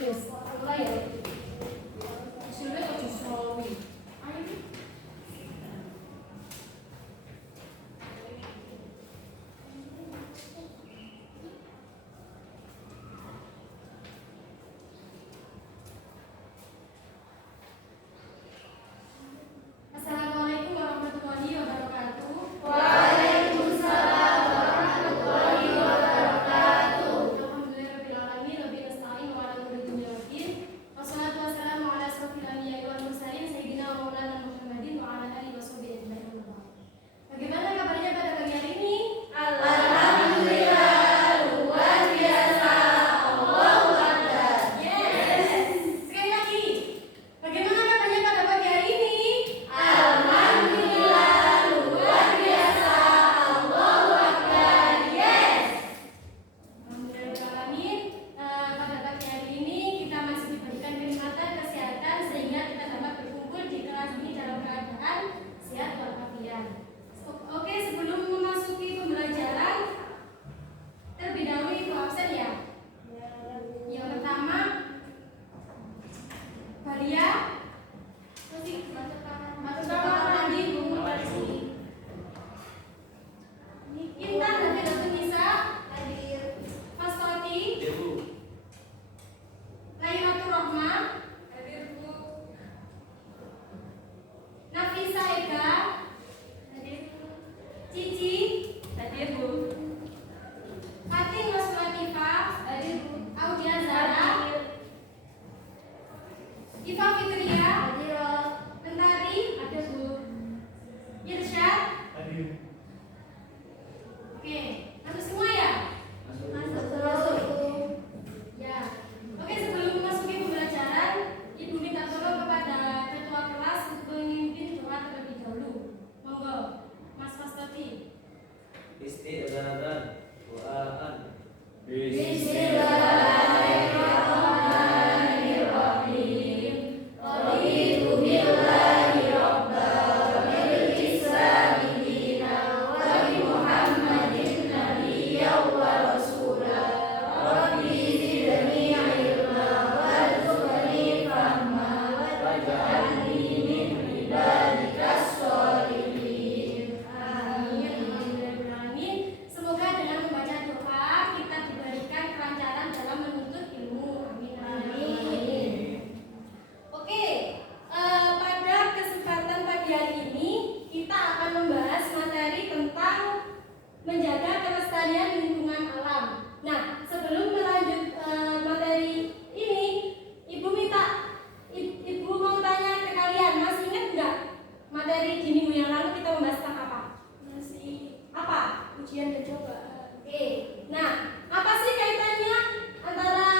Yes, mulai ya. Hasilnya kok justru ayo. Assalamualaikum warahmatullahi wabarakatuh. Waalaikumsalam warahmatullahi wabarakatuh. Alhamdulillahirabbil alamin wa bihi nasta'in wa ala umuri dunya waddin. Wassalatu wassalamu ala asrofil anbiya'i wal mursalin sayyidina wa maulana Muhammadin wa ala alihi washabihi ajmain. Bagaimana kabarnya pada pagi hari ini? Alhamdulillah, luar biasa. Allahu Akbar. Yes. Sekali lagi. Bagaimana kabarnya pada pagi hari ini? Alhamdulillah, luar biasa. Allahu Akbar. Yes. Alhamdulillahirrahmanirrahim. Pada pagi hari ini kita masih diberikan kenikmatan kesehatan sehingga kita dapat berkumpul di kelas ini dalam keadaan sehat walafiat. Oke, sebelum memasuki pembelajaran, terlebih dahulu ibu absen ya. Yang pertama, Baria. Masuk tadi ibu. Intan dan Dr. Nisa hadir. Fastoti. Lailatul Rahma hadir Bu. Nafisa Eka hadir Bu. Cici hadir Bu. Fatin Wasulatifah hadir Bu. Audia Zara Iva Fitria hadir. Mentari hadir Bu. Irsyad hadir. Oke, masuk semua ya? Masuk. Ya. Oke, sebelum memasuki pembelajaran, Ibu minta tolong kepada ketua kelas untuk memimpin doa terlebih dahulu. Monggo, Mas Fastoti. Isti'dzan doaan. Bismillahirrahmanirrahim. Raditu billahi rabban wa bil islami dinan wa bi Muhammadin nabiyyan wa rasulan. Rabbi zidni ilma warzuqni fahma waj'alni min ibadikas sholihin. Amin. Alhamdulillahirrahmanirrahim. Semoga dengan membaca doa kita diberikan kelancaran dalam menuntut ilmu. Amin. Amin. Oke, pada kesempatan pagi hari ini kita akan membahas materi tentang menjaga kelestarian lingkungan alam. Nah, sebelum melanjut materi ini, Ibu mau tanya ke kalian, masih ingat nggak materi di minggu yang lalu kita membahas tentang apa? Masih apa? Ujian dan cobaan. Oke, nah apa sih kaitannya antara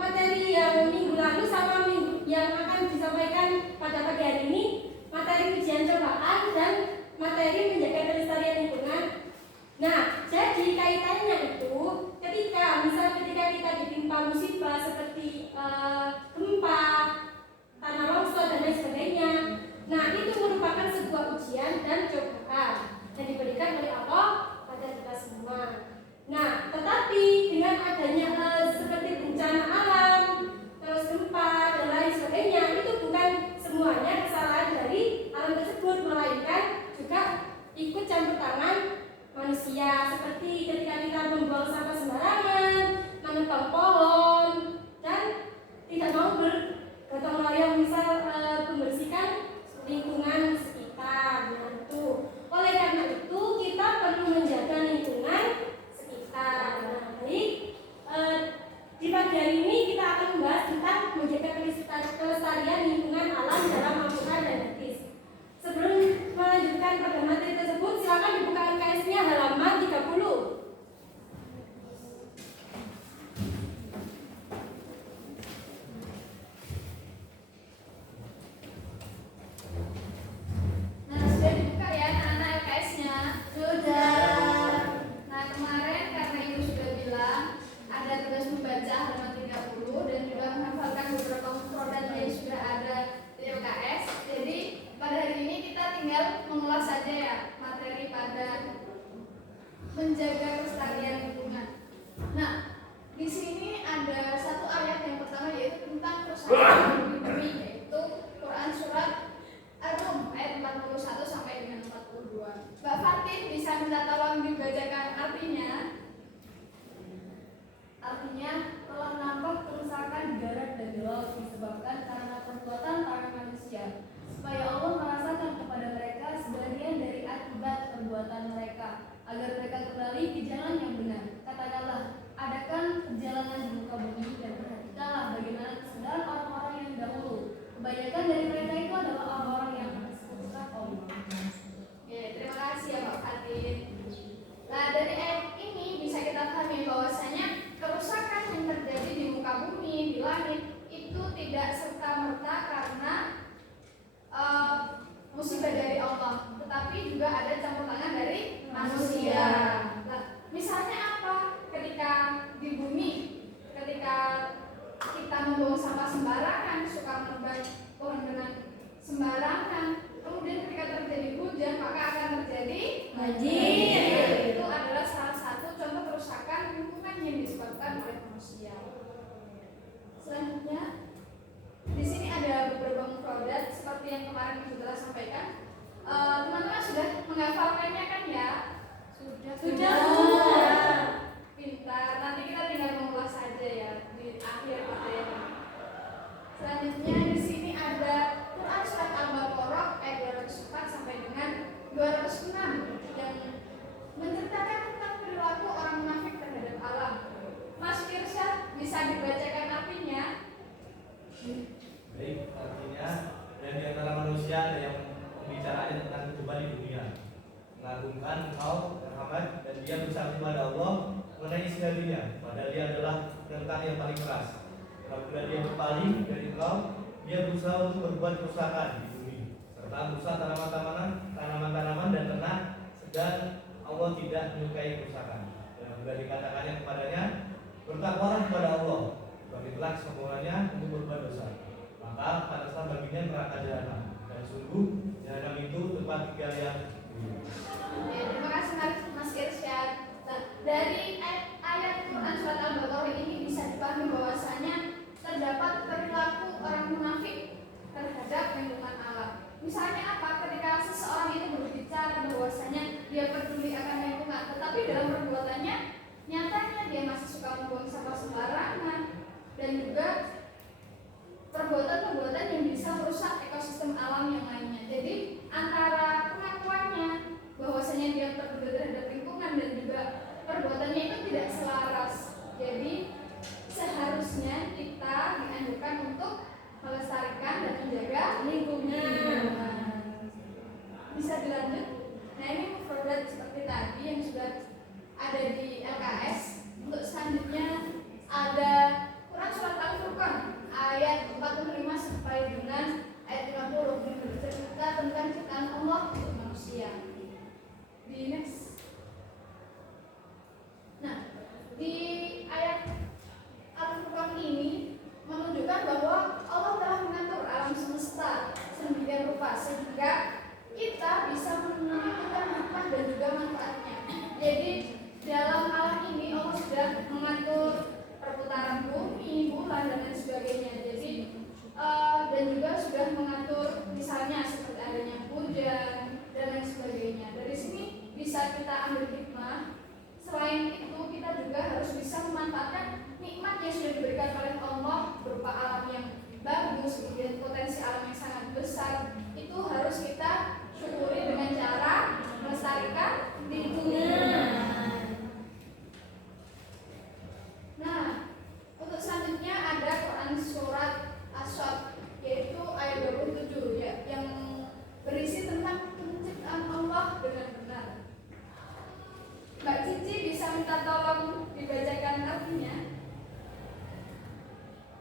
materi yang minggu lalu sama minggu yang akan disampaikan pada pagi hari ini? Materi ujian cobaan dan materi menjaga kelestarian lingkungan. Nah, jadi kaitannya itu ketika kita ditimpa musibah seperti gempa, tanah longsor dan lain sebagainya. Nah, itu merupakan sebuah ujian dan cobaan yang diberikan oleh Allah pada kita semua. Nah, tetapi dengan adanya seperti bencana alam, terus gempa dan lain sebagainya, itu bukan semuanya kesalahan dari alam tersebut, melainkan juga ikut campur tangan manusia, seperti ketika kita membuang sampah sembarangan, menebang pohon, dan tidak mau bergotong royong misal membersihkan lingkungan sekitar. Nah, itu. Oleh karena itu kita perlu menjaga lingkungan sekitar. Nah, baik, di pagi hari ini kita akan membahas tentang menjaga kelestarian lingkungan alam dalam Al-Quran dan hadis. Sebelum melanjutkan pada materi tersebut, silakan dibuka LKS-nya halaman 30. Nah, sudah dibuka ya anak-anak LKS-nya? Sudah. Nah, kemarin karena Ibu sudah bilang ada tugas membaca halaman 30 dan juga menghafalkan beberapa mufradat yang sudah ada di LKS. Jadi, pada hari ini kita tinggal mengulas saja ya materi pada menjaga kelestarian lingkungan. Nah, di sini ada satu ayat yang pertama yaitu kerusakan di bumi, yaitu Quran surat Ar-Rum ayat 41 sampai dengan 42. Mbak Fatin bisa minta tolong dibacakan artinya? Artinya, telah nampak kerusakan di darat dan di laut disebabkan karena perbuatan para manusia, supaya Allah merasakan kepada mereka sebagian dari akibat perbuatan mereka, agar mereka kembali ke jalan yang benar. Katakanlah, adakan perjalanan di muka bumi dan perhatikanlah bagaimana kesadaran orang-orang yang dahulu. Kebanyakan dari mereka itu adalah orang-orang yang mensekutukan Allah. Ya, terima kasih ya Mbak Fatin. Nah, dari ayat ini bisa kita pahami bahwasanya kerusakan yang terjadi di muka bumi, di langit itu tidak serta-merta karena musibah dari Allah, tetapi juga ada campur tangan dari manusia. Nah, misalnya apa? Ketika di bumi, ketika kita membuang sampah sembarangan, suka menebang pohon dengan sembarangan, kemudian ketika terjadi hujan maka akan terjadi banjir. Itu adalah salah satu contoh kerusakan lingkungan yang disebabkan oleh manusia. Selanjutnya, di sini ada beberapa mufradat seperti yang kemarin Ibu telah sampaikan. Teman-teman sudah menghafalkannya kan ya? Sudah. Pintar. Nanti kita tinggal mengulas saja ya di akhir materi. Selanjutnya di sini ada Quran surat Al-Baqarah ayat 204 sampai dengan 206 yang menceritakan tentang perilaku orang munafik terhadap alam. Mas Firsyad bisa dibacakan artinya? Baik, artinya dan di antara manusia ada yang pembicaraannya tentang kehidupan di dunia, mengagungkan engkau Muhammad, dan dia bersama kepada Allah mengenai isi hatinya, padahal dia adalah penentang yang paling keras. Apabila dia berpaling dari engkau, dia berusaha untuk berbuat kerusakan di bumi, serta merusak tanaman-tanaman dan ternak, sedang Allah tidak menyukai kerusakan. Dan apabila dikatakannya kepadanya, bertakwalah kepada Allah, berilah kesempurnanya untuk berbuat dosa, maka pantaslah baginya neraka jahanam, dan sungguh jahanam itu tempat tinggal yang buruk. Ya, terima kasih Mas Irsyad. Nah, dari ayat Quran surat Al-Baqarah ini bisa dipahami bahwasanya terdapat perilaku orang munafik terhadap lingkungan alam. Misalnya apa? Ketika seseorang itu berbicara bahwasanya dia peduli akan lingkungan, tetapi dalam perbuatannya nyatanya dia masih suka membuang sampah sembarangan dan juga perbuatan-perbuatan yang bisa merusak ekosistem alam yang lainnya. Jadi antara pengakuannya bahwasanya dia peduli terhadap lingkungan dan juga perbuatannya itu tidak selaras. Jadi seharusnya kita dianjurkan untuk melestarikan dan menjaga lingkungan. Bisa dilanjut. Nah, ini mufradat seperti tadi yang sudah ada di LKS. Untuk selanjutnya ada Quran surat Al-Furqan ayat 45 sampai dengan ayat 50 yang bercerita tentang ciptaan Allah untuk manusia. Di next. Nah, di ayat Al-Furqan ini menunjukkan bahwa Allah telah mengatur alam semesta sedemikian rupa sehingga kita bisa menentukan hikmah dan juga manfaatnya. Jadi dalam alam ini Allah sudah mengatur perputaran bumi, bulan dan lain sebagainya. Jadi dan juga sudah mengatur misalnya seperti adanya hujan dan lain sebagainya. Dari sini bisa kita ambil hikmah. Selain itu kita juga harus bisa memanfaatkan nikmat yang sudah diberikan oleh Allah berupa alam yang bagus, kemudian potensi alam yang sangat besar. Itu harus kita syukuri dengan cara melestarikan lingkungan. Nah, untuk selanjutnya ada Quran surat As-Saff, yaitu ayat 27 ya, yang berisi tentang penciptaan Allah dengan benar. Mbak Cici bisa minta tolong dibacakan artinya?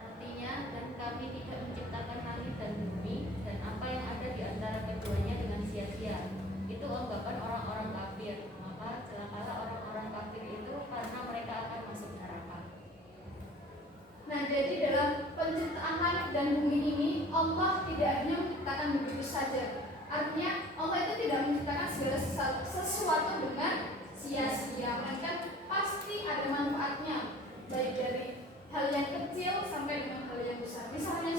Artinya, dan kami tidak menciptakan langit dan bumi dan apa yang ada di antara keduanya dengan sia-sia. Itu anggapan orang-orang kafir. Maka celakalah orang-orang kafir itu karena mereka akan masuk neraka. Nah, jadi dalam penciptaan langit dan bumi ini Allah tidak hanya menciptakan begitu saja. Artinya Allah itu tidak menciptakan segala sesuatu dengan sia-sia, melainkan pasti ada manfaatnya, baik dari hal yang kecil sampai dengan hal yang besar. Misalnya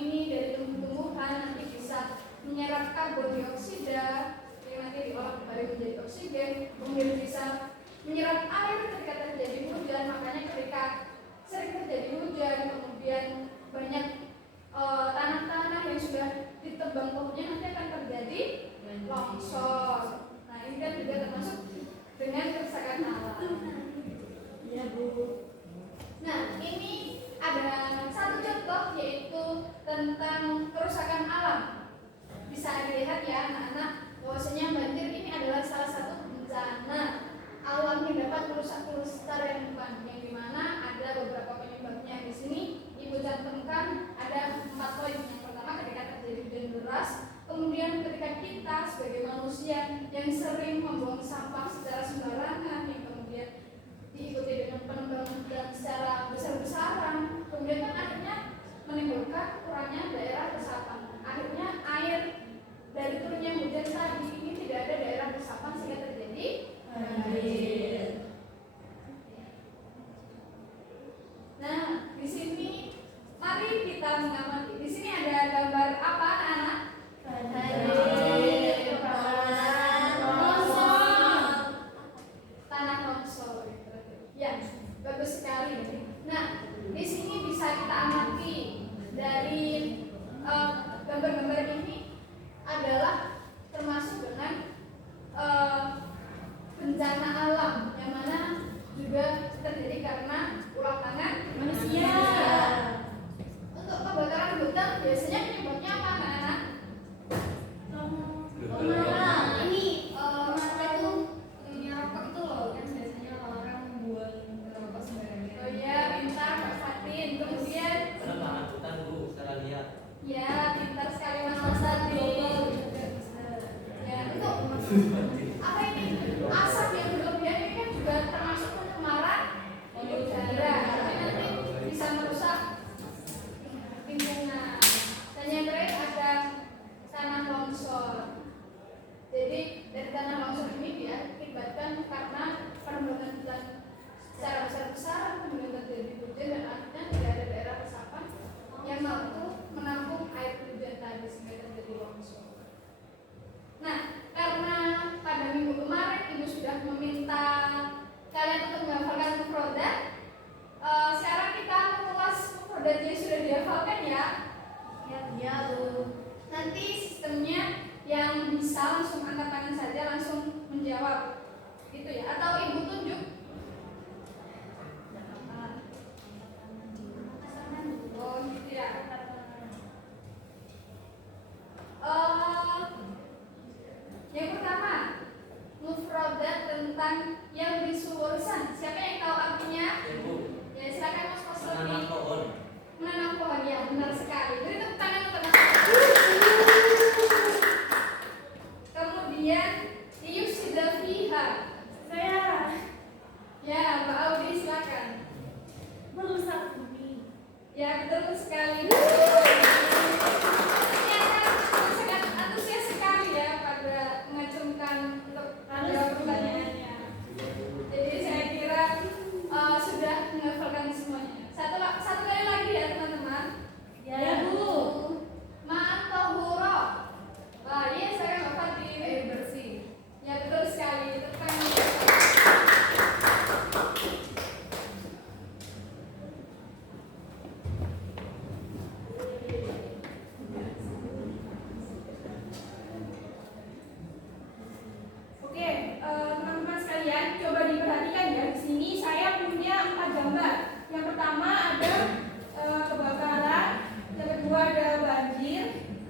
ini dari tumbuh-tumbuhan nanti bisa menyerap karbon dioksida yang nanti diolah kembali menjadi oksigen, kemudian bisa menyerap air ketika terjadi hujan. Makanya ketika sering terjadi hujan, kemudian banyak tanah-tanah yang sudah ditebang pohonnya, nanti akan terjadi longsor. Nah ini kan juga termasuk dengan kerusakan alam. Ya Bu. Nah ini ada satu contoh yaitu tentang kerusakan alam. Bisa dilihat ya anak-anak bahwasanya banjir ini adalah salah satu bencana alam yang dapat merusak kelestarian lingkungan, yang dimana ada beberapa penyebabnya. Di sini Ibu cantumkan ada 4 poin. Yang pertama ketika terjadi hujan deras, kemudian ketika kita sebagai manusia yang sering membuang sampah secara sembarangan, yang kemudian diikuti dengan penebangan hutan secara besar-besaran, kemudian kan akhirnya menimbulkan kurangnya daerah resapan. Akhirnya air dari turunnya hujan tadi ini tidak ada daerah resapan sehingga terjadi banjir. Nah, di sini mari kita mengamati. Di sini ada gambar apa, anak-anak? Tanah longsor. Ya, bagus sekali. Nah, di sini bisa kita amati dari gambar-gambar ini adalah termasuk dengan bencana alam yang mana juga terjadi karena ulah tangan Manusia. Untuk kebakaran hutan biasanya penyebabnya apa, anak-anak? Ini Apa itu punya rokok itu loh, kan biasanya orang membuang rokok sembarangan. Oh iya, pintar Pak Fatin. Kemudian Karena panas hutan Bu, secara lihat. ya, pintar sekali Mas Fatin. Ya, untuk apa ini? Asap yang berlebihan ini kan juga termasuk pencemaran udara. Jadi nanti bisa merusak lingkungan. Dan yang terakhir ada tanah longsor. Jadi dari tanah longsor ini diakibatkan karena penebangan hutan secara besar-besaran, kemudian terjadi hujan dan akhirnya tidak ada daerah resapan yang mampu menampung air hujan tadi sehingga terjadi longsor. Nah, karena pada minggu kemarin Ibu sudah meminta kalian untuk menghafalkan mufrodat, sekarang kita mengulas mufrodat yang sudah dihafalkan ya. ya Bu. Nanti sistemnya yang bisa langsung angkat tangan saja langsung menjawab, gitu ya. Atau Ibu tunjuk. Oh, gitu ya. Yang pertama, mufrodat tentang yang disuwursan. Siapa yang tahu artinya? Ibu, Ya, silakan Mas menanam Kosofi. pohon. Menanam pohon, ya benar sekali. Beri tepuk tangan untuk teman. Kemudian yusida fiha. Saya Ya, Mbak Audi silakan. merusak bumi. Ya, betul sekali. Ternyata sangat antusias sekali ya pada mengacungkan untuk menjawab pertanyaannya. Jadi saya kira sudah menghafalkan semuanya. Satu kali lagi ya teman-teman. Ya Bu. Ma'at tahura. Wah, iya saya Mbak Fatih. Air bersih. Ya betul sekali. Tepat. Oke, teman-teman sekalian, coba diperhatikan ya. Di sini saya punya 4 gambar. Yang pertama ada kebakaran, yang kedua ada banjir,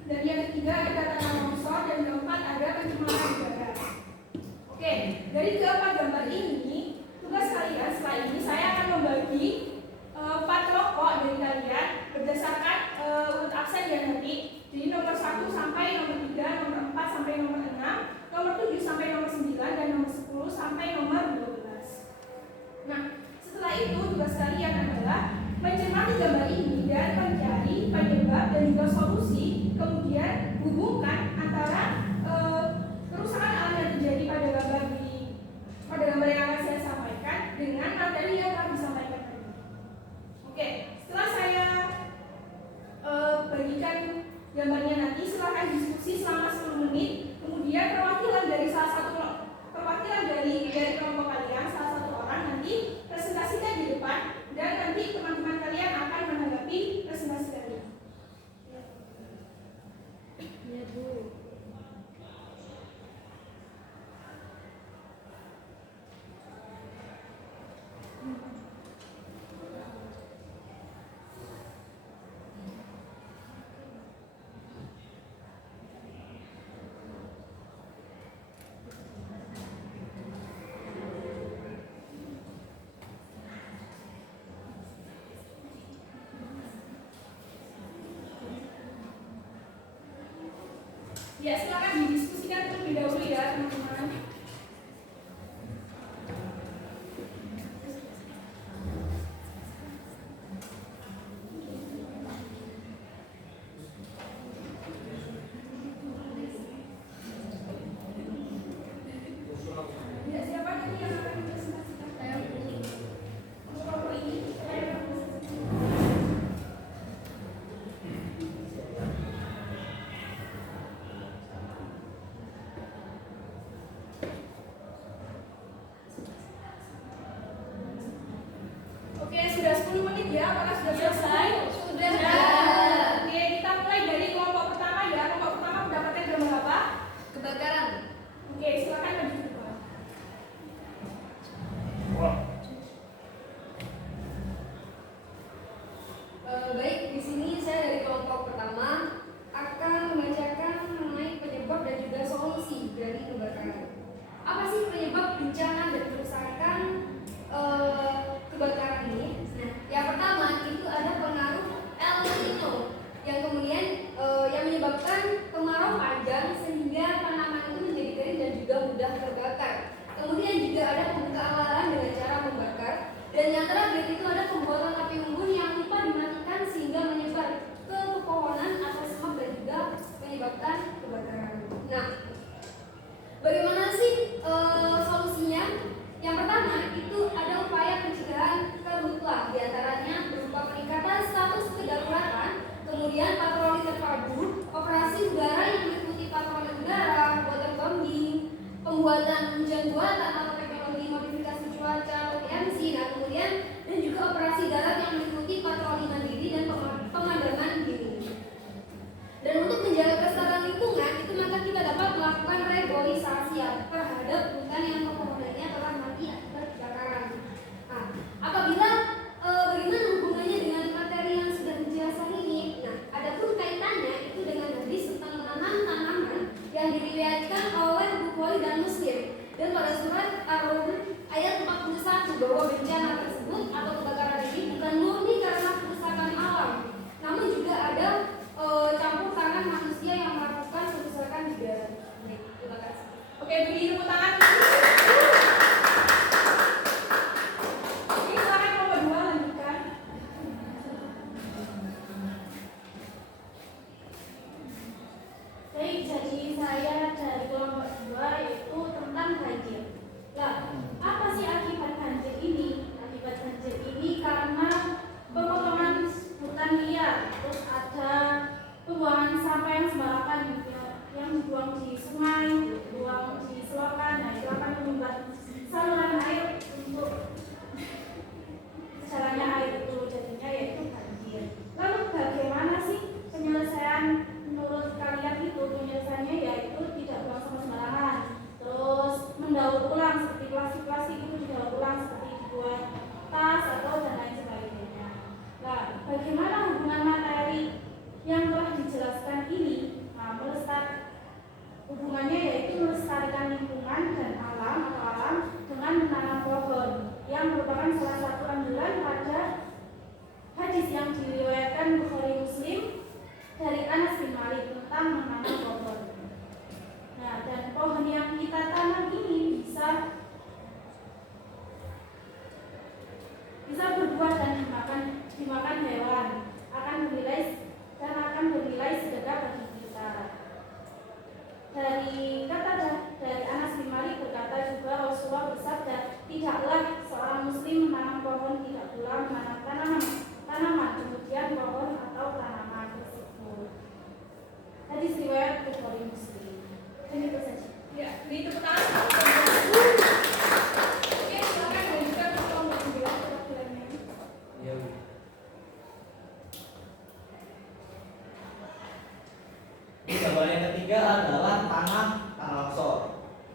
dan yang ketiga ada tanah longsor, dan yang keempat ada pencemaran udara. Oke, dari keempat gambar ini, tugas kalian setelah ini saya akan membagi 4 kelompok dari kalian berdasarkan urut absen yang nanti. Jadi nomor 1 sampai nomor 3, nomor 4 sampai nomor 6, nomor 7 sampai nomor 9, dan nomor 10 sampai nomor 12. Nah, setelah itu tugas kalian adalah mencermati gambar ini dan mencari penyebab dan juga solusi, kemudian hubungkan antara kerusakan alam yang terjadi pada gambar yang akan saya sampaikan dengan materi yang akan disampaikan tadi. Oke, setelah saya bagikan apakah sudah selesai? Sudah. Oke, kita mulai dari kelompok pertama ya. Kelompok pertama pendapatnya gambar apa? Kebakaran. Oke, silakan maju ke depan. Baik, di sini saya dari kelompok pertama akan membacakan mengenai penyebab dan juga solusi dari kebakaran. Apa sih penyebab bencana dan kerusakan kebakaran ini? Nah, yang pertama itu ada pengaruh El Nino yang kemudian yang menyebabkan kemarau panjang sehingga tanaman itu menjadi kering dan juga mudah terbakar. Kemudian juga ada pembukaan lahan dengan cara membakar. Dan yang terakhir itu ada pembuatan api unggun yang lupa dimatikan sehingga menyebar ke pepohonan atau semak dan juga menyebabkan kebakaran. Nah, bagaimana sih solusinya? Yang pertama itu ada upaya pencegahan karhutla, diantaranya berupa peningkatan status kedaruratan, kemudian patroli terpadu, operasi udara yang meliputi patroli udara, waterbombing, pembuatan hujan buatan atau teknologi modifikasi cuaca (PMC), nah kemudian dan juga operasi darat yang meliputi patroli mandiri dan pemadaman dini. Dan untuk menjaga kelestarian lingkungan itu maka kita dapat melakukan reboisasi terhadap hutan yang pepohonannya telah mati akibat kebakaran. Nah, apabila bagaimana hubungannya dengan materi yang sudah dijelaskan ini? Nah, adapun kaitannya itu dengan hadis tentang menanam tanaman yang diriwayatkan oleh Bukhari dan Muslim. Dan pada surat Ar-Rum ayat 41 bahwa bencana tersebut atau kebakaran ini bukan murni karena kerusakan alam, namun juga ada campur tangan manusia yang melakukan kerusakan di darat. Baik, terima kasih. Oke, beri tepuk tangan. Oke, silakan kelompok 2 lanjutkan. Baik, jadi saya dari kelompok 2 yaitu tentang banjir. Nah, apa sih akibat banjir ini? Akibat banjir ini karena pemotongan hutan liar, terus ada pembuangan sampah yang sembarangan yang dibuang di sungai, dibuang di selokan. Nah, itu akan membuat saluran air untuk jalannya air itu jadinya yaitu banjir. Lalu bagaimana sih penyelesaian menurut kalian itu? Penyelesaiannya yaitu tidak buang sampah sembarangan, terus mendaur ulang seperti plastik itu didaur ulang seperti dibuat tas atau dan lain sebagainya. Nah, bagaimana hubungan materi yang telah dijelaskan ini? Nah, hubungannya yaitu melestarikan lingkungan dan alam atau alam dengan menanam pohon yang merupakan salah satu anjuran pada hadis yang diriwayatkan Bukhari Muslim dari Anas bin Malik tentang menanam pohon. Nah, dan pohon yang kita tanam ini bisa berbuah dan dimakan hewan, akan bernilai sedekah bagi kita. Dari Anas bin Malik berkata juga Rasulullah bersabda, tidaklah seorang muslim menanam pohon, tidak pula menanam tanaman kemudian pohon atau tanaman tersebut. Hadis riwayat Bukhari Muslim. Ini itu saja. Ya, beri tepuk tangan. Oke, silakan lanjutkan ke kelompok 9 perwakilannya. Iya. Gambar yang ketiga adalah tanah longsor.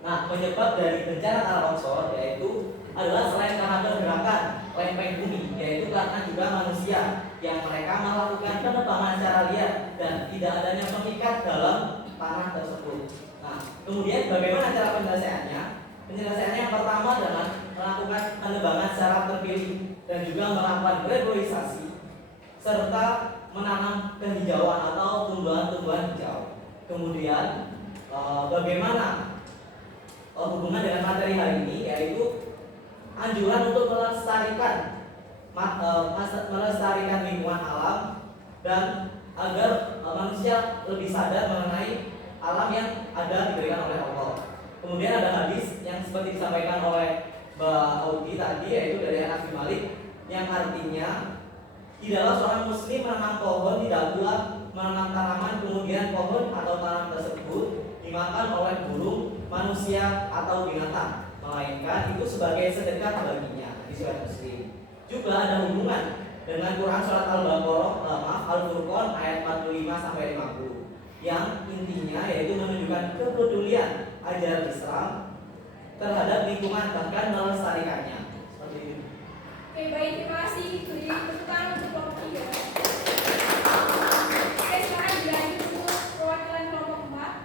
Nah, penyebab dari bencana tanah longsor yaitu adalah selain karena pergerakan lempeng bumi, yaitu karena juga manusia yang mereka melakukan penebangan secara liar dan tidak adanya pengikat dalam tanah tersebut. Nah, kemudian bagaimana cara penyelesaiannya? Penyelesaiannya yang pertama adalah melakukan penebangan secara terpilih dan juga melakukan reboisasi serta menanam kehijauan atau tumbuhan-tumbuhan hijau. Kemudian bagaimana hubungan dengan materi hari ini, yaitu anjuran untuk melestarikan lingkungan alam dan agar manusia lebih sadar mengenai alam yang ada diberikan oleh Allah. Kemudian ada hadis yang seperti disampaikan oleh Mbak Augie tadi, yaitu dari Anas bin Malik, yang artinya tidaklah seorang muslim menanam pohon, tidak pula menanam tanaman kemudian pohon atau tanaman tersebut dimakan oleh burung, manusia atau binatang, melainkan itu sebagai sedekah baginya. Di surat Muslim juga ada hubungan dengan Quran surat Al-Furqan ayat 45 sampai 50 yang intinya yaitu menunjukkan kepedulian ajaran Islam terhadap lingkungan bahkan melestarikannya. Seperti itu. Oke, baik, terima kasih. Beri tepuk tangan untuk kelompok 3. Oke, sekarang dilanjut untuk perwakilan kelompok 4.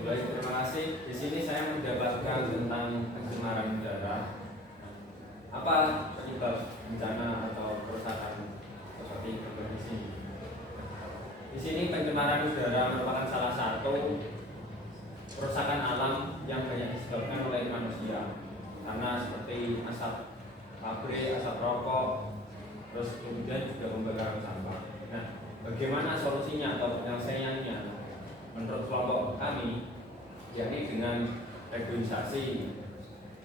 Baik, terima kasih. Di sini saya mendapatkan tentang pencemaran udara. Apa penyebab bencana atau kerusakan seperti berikut di sini? Di sini pencemaran udara merupakan salah satu kerusakan alam yang banyak disebabkan oleh manusia. Karena seperti asap pabrik, asap rokok, terus kemudian juga pembakaran sampah. Nah, bagaimana solusinya atau penyelesaiannya? Menurut kelompok kami, yakni dengan regulasi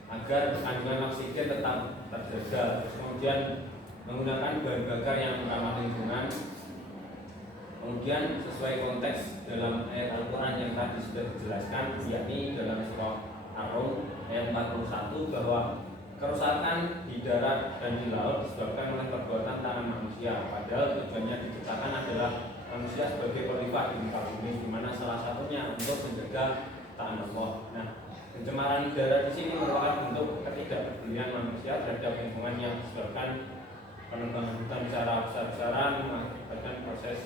agar kandungan oksigen tetap terjaga, kemudian menggunakan bahan bakar yang ramah lingkungan, kemudian sesuai konteks dalam ayat Al-Quran yang tadi sudah dijelaskan, yakni dalam surah Ar-Rum ayat 41 bahwa kerusakan di darat dan di laut disebabkan oleh perbuatan tangan manusia, padahal tujuannya diciptakan adalah manusia sebagai khalifah di muka bumi, di mana salah satunya untuk menjaga taat Allah. Nah, pencemaran udara di sini merupakan bentuk ketidakpedulian manusia terhadap lingkungan yang disebabkan penebangan hutan secara besar-besaran mengakibatkan proses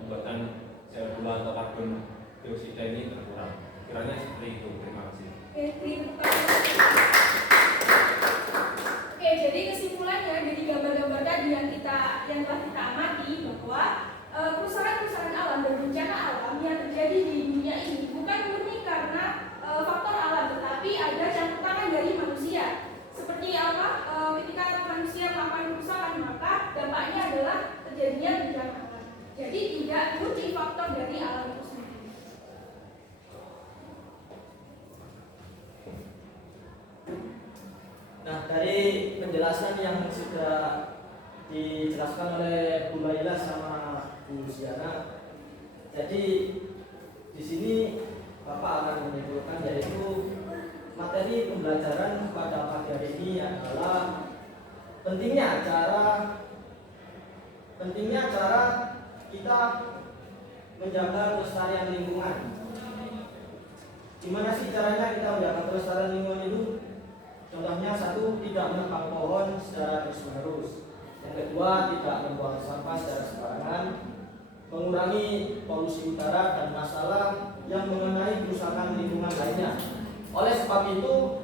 pembuatan CO2 atau karbon dioksida ini berkurang. Kiranya seperti itu. Terima kasih. Oke, beri tepuk tangan. Oke, jadi kesimpulannya dari gambar-gambar tadi yang telah kita amati bahwa kerusakan-kerusakan alam dan bencana alam yang terjadi di dunia ini bukan murni karena faktor alam, tetapi ada campur tangan dari manusia. Seperti apa? Ketika manusia melakukan kerusakan, maka dampaknya adalah terjadinya bencana alam. Jadi tidak murni faktor dari alam itu sendiri. Nah, dari penjelasan yang sudah dijelaskan oleh Bu Laila sama Bu Siana, jadi di sini Bapak akan menyimpulkan yaitu materi pembelajaran pada pagi hari ini adalah pentingnya cara kita menjaga kelestarian lingkungan. Gimana sih caranya kita menjaga kelestarian lingkungan itu? Contohnya satu, tidak menebang pohon secara terus-menerus. Yang kedua, tidak membuang sampah secara sembarangan, mengurangi polusi udara dan masalah yang mengenai kerusakan lingkungan lainnya. Oleh sebab itu,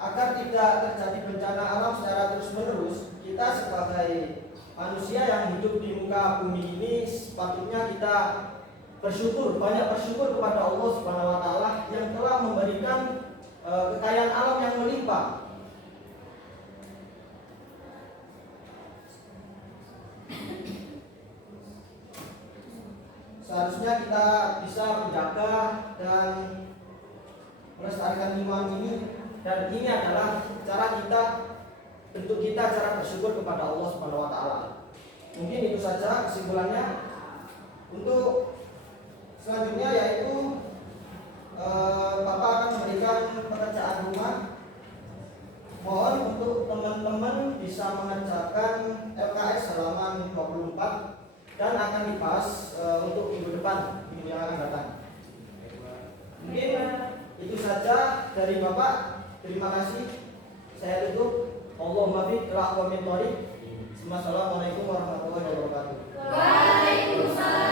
agar tidak terjadi bencana alam secara terus-menerus, kita sebagai manusia yang hidup di muka bumi ini sepatutnya kita banyak bersyukur kepada Allah Subhanahu wa taala yang telah memberikan kekayaan alam yang melimpah. Seharusnya kita bisa menjaga dan melestarikan lingkungan ini, dan ini adalah cara bersyukur kepada Allah Subhanahu wa taala. Mungkin itu saja kesimpulannya. Untuk selanjutnya yaitu Bapak akan memberikan pekerjaan rumah. Mohon untuk teman-teman bisa mengerjakan LKS halaman 24 dan akan dibahas untuk minggu depan, minggu yang akan datang. Mungkin itu saja dari Bapak. Terima kasih. Saya tutup. Allahumma bi'ik la wa min thariq. Assalamualaikum warahmatullahi wabarakatuh. Waalaikumsalam.